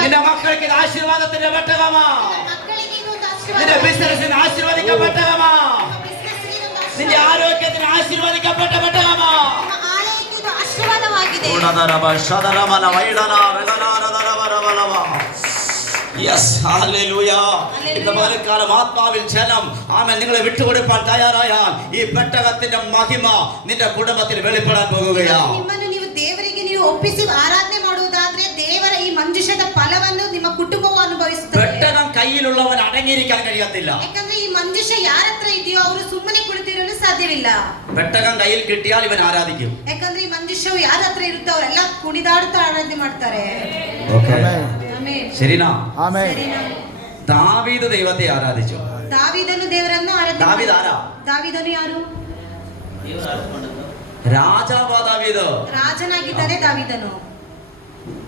നിന്റെ മക്കൾക്ക് ഇത് ആശീർവാദത്തിന്റെ പെട്ടകമാ. നിന്റെ ബിസിനസിന് ആശീർവദിക്കപ്പെട്ടകമാ. നിന്റെ ആരോഗ്യത്തിന് ആശീർവദിക്കപ്പെട്ട പെട്ടകമാ. ഇന്ന് പകൽക്കാലം ആത്മാവിൽ ജനം ആമേൻ നിങ്ങളെ വിട്ടുകൊടുപ്പാൻ തയ്യാറായാൽ ഈ പെട്ടകത്തിന്റെ മഹിമ നിന്റെ കുടുംബത്തിൽ വെളിപ്പെടാൻ പോകുകയാണ്. ನೀವು ದೇವರಿಗೆ ನೀವು ಒಪ್ಪಿಸಿ ಆರಾಧನೆ ಮಾಡುವುದಾದ್ರೆ ದೇವರ ಈ ಮಂಜುಷದ ಫಲವನ್ನು ನಿಮ್ಮ ಕುಟುಂಬವು ಅನುಭವಿಸುತ್ತದೆ. പെട്ടകം കയ്യിലുള്ളവൻ അടങ്ങിയിരിക്കാൻ കഴിയത്തില്ല. ಯಾಕಂದ್ರೆ ಈ ಮಂಜುಷ ಯಾರ ಹತ್ರ ಇದೆಯೋ ಅವರು ಸುಮ್ಮನೆ ಕುಳಿತಿರಲು ಸಾಧ್ಯವಿಲ್ಲ. പെട്ടകം കയ്യിൽ കിട്ടിയാൽ ഇവൻ ആരാധിക്കും. ಯಾಕಂದ್ರೆ ಈ ಮಂಜುಷವು ಯಾರ ಹತ್ರ ಇರುತ್ತೋ ಅವರೆಲ್ಲ ಕುಣಿದಾಡುತ್ತಾ ಆರಾಧನೆ ಮಾಡ್ತಾರೆ. ശരിനാ? ಸರಿನಾ? ദാവീദ് ദൈവത്തെ ആരാധിച്ചു. ದಾವೀದನು ದೇವರನ್ನು ಆರಾಧನೆ ദാവീദ് ആരാ? ದಾವೀದನು ಯಾರು? രാജാവാ ദാവീദ്. ರಾಜನಾಗಿದ್ದಾನೆ ದಾವೀದನು.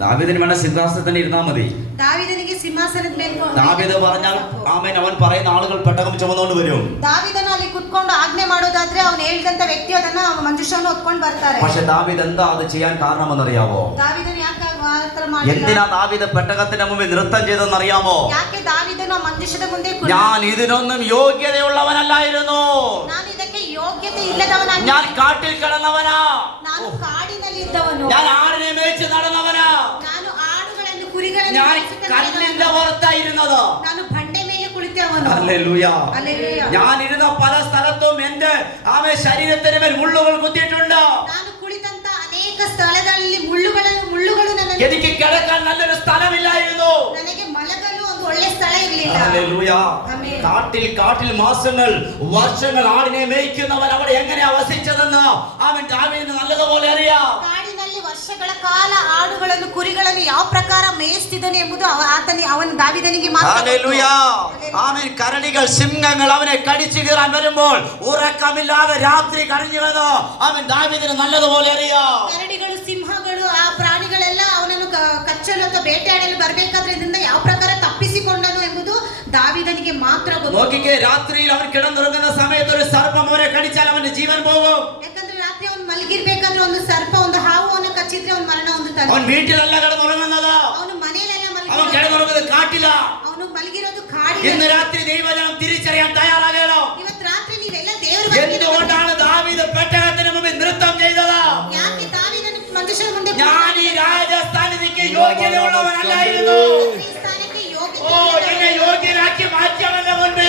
ദാവീദിന് വേണ്ട സിംഹാസനത്തിൽ ഇരുന്നാ മതി. ದಾವೀದನಿಗೆ ಸಿಂಹಾಸನದ ಮೇಲೆ ദാവീദ് പറഞ്ഞാൽ ആമേൻ അവൻ പറയുന്ന ആളുകൾ പെട്ടകം ചുമന്നുകൊണ്ട് വരും. ದಾವೀದನು ಅಲ್ಲಿ ಕುತ್ಕೊಂಡು ಆಜ್ಞೆ ಮಾಡೋದಾದ್ರೆ ಅವನು ಹೇಳಿದಂತ ವ್ಯಕ್ತಿ ಅದನ್ನ ಮಂಜುಷವನ್ನು ಹೊತ್ಕೊಂಡು ಬರ್ತಾರೆ. പക്ഷേ ദാവീദ് എന്താ അത് ചെയ്യാൻ കാരണമെന്നറിയാമോ? ದಾವೀದನು ಯಾಕೆ ಆತರ ಮಾಡಿಲ್ಲ? എന്തിനാ ദാവീദ് പെട്ടകത്തിന്റെ മുമ്പിൽ നൃത്തം ചെയ്തെന്നറിയാമോ? ಯಾಕೆ ದಾವೀದನು ಮಂಜುಷದ ಮುಂದೆ ഞാൻ ഇതിനൊന്നും യോഗ്യതയുള്ളവനല്ലായിരുന്നു. ನಾನು ಇದಕ್ಕೆ ಯೋಗ್ಯತೆ ಇಲ್ಲದವನಾಗಿ ഞാൻ കാട്ടിൽ കിടന്നവനാ. ನಾನು ಕಾಡಿನಲ್ಲಿ ಇದ್ದವನು. ഞാൻ ആടിനെ മേയിച്ച് നടന്നവനാ. ನಾನು ಆಡುಗಳನ್ನು ಕುರಿಗಳನ್ನು ഞാൻ ಮೇಯಿಸುತ್ತಾ കല്ലിന്റെ പുറത്തായിരുന്നത്. ನಾನು ಬಂಡೆ ಮೇಲೆ ಕುಳಿತವನು. ഹല്ലേലൂയ. ഹല്ലേലൂയ. ഞാൻ ഇരുന്ന പല സ്ഥലത്തും എന്റെ ആമേ ശരീരത്തിന് മേൽ മുള്ളുകൾ കുത്തിയിട്ടുണ്ട്. ನಾನು ಕುಳಿತಂತ ಅನೇಕ ಸ್ಥಳಗಳಲ್ಲಿ ಮುಳ್ಳುಗಳು ನನ್ನನ್ನು എനിക്ക് കിടക്കാൻ നല്ലൊരു സ്ഥലമില്ലായിരുന്നു. ನನಗೆ ಮಲಗಲು ಒಂದು ಒಳ್ಳೆ ಸ್ಥಳ ಇರಲಿಲ್ಲ. ഹല്ലേലൂയ. ആമേൻ. കാട്ടിൽ മാസങ്ങൾ വർഷങ്ങൾ ആടിനെ മേയ്ക്കുന്നവൻ അവിടെ എങ്ങനെ വസിച്ചതെന്ന് അവൻ ദാവീദിന് നല്ലതുപോലെ അറിയാം. ಕಾಡಿನಲ್ಲಿ ವರ್ಷಗಳ ಕಾಲ ಆಡುಗಳನ್ನು ಕುರಿಗಳನ್ನು ಯಾವ ಪ್ರಕಾರ ಮೇಯಿಸ್ತಿದ್ದನು ಎಂಬುದು ಅವನ ದಾವೀದನಿಗೆ ಮಾತ್ರ ഹല്ലേലൂയ. ആമേൻ. കരടികൾ സിംഹങ്ങൾ അവനെ കടിച്ചു കീറാൻ വരുമ്പോൾ ഉറക്കമില്ലാതെ രാത്രി കരഞ്ഞുവെന്ന് അവൻ ദാവീദിന് നല്ലതുപോലെ അറിയാം. ಕರಡಿಗಳು ಸಿಂಹಗಳು ಆ ಪ್ರಾಣಿಗಳೆಲ್ಲ ಅವನನ್ನು ಕಚ್ಚಲು ಅಥವಾ ಬೇಟೆಯಾಡಲು ಬರಬೇಕಾದ್ರೆ ಇದರಿಂದ ಯಾವ ಪ್ರಕಾರ ತಪ್ಪಿಸಿಕೊಂಡನು ಎಂಬುದು ದಾವೀದನಿಗೆ ಮಾತ್ರ ಗೊತ್ತು. നോക്കിക്കേ, രാത്രിയിൽ അവൻ കിടന്നുറങ്ങുന്ന സമയത്ത് ഒരു സർപ്പം അവനെ കടിച്ചാൽ അവന്റെ ജീവൻ പോകും. ಯಾಕಂದ್ರೆ ರಾತ್ರಿ ಅವನು ಮಲಗಿರ್ಬೇಕಾದ್ರೆ ಒಂದು ಸರ್ಪ ಒಂದು ಹಾವು ಅವನ ಕಚ್ಚಿದ್ರೆ ಅವನು ಮರಣ ಹೊಂದುತ್ತಾನೆ. അവൻ വീട്ടിലല്ല കിടന്നുറങ്ങുന്നത്. ಅವನು ಮನೆಯಲ್ಲೆಲ್ಲ അവൻ കിടന്നുറങ്ങുന്നത് കാട്ടില. ಅವನು ಮಲಗಿರೋದು ಕಾಡಿನಲ್ಲಿ. ഇന്ന് രാത്രി ദൈവജനം തിരിച്ചറിയാൻ തയ്യാറാകണം. ಇವತ್ತು ರಾತ್ರಿ ನೀವೆಲ್ಲ ದೇವರ ಬಗ್ಗೆ എന്തുകൊണ്ടാണ് ദാവീദ് പെട്ടകത്തിന് മുമ്പിൽ നൃത്തം ചെയ്തത്? ಯಾಕೆ ದಾವೀದನು ಮಂಜುಷನ ಮುಂದೆ ഞാൻ ഈ രാജസ്ഥാനിക്ക് യോഗ്യതയുള്ളവനല്ലായിരുന്നു. ಈ ಸ್ಥಾನಕ್ಕೆ ഓ, എന്നെ യോഗ്യനാക്കി മാറ്റിയവന്റെ മുൻപിൽ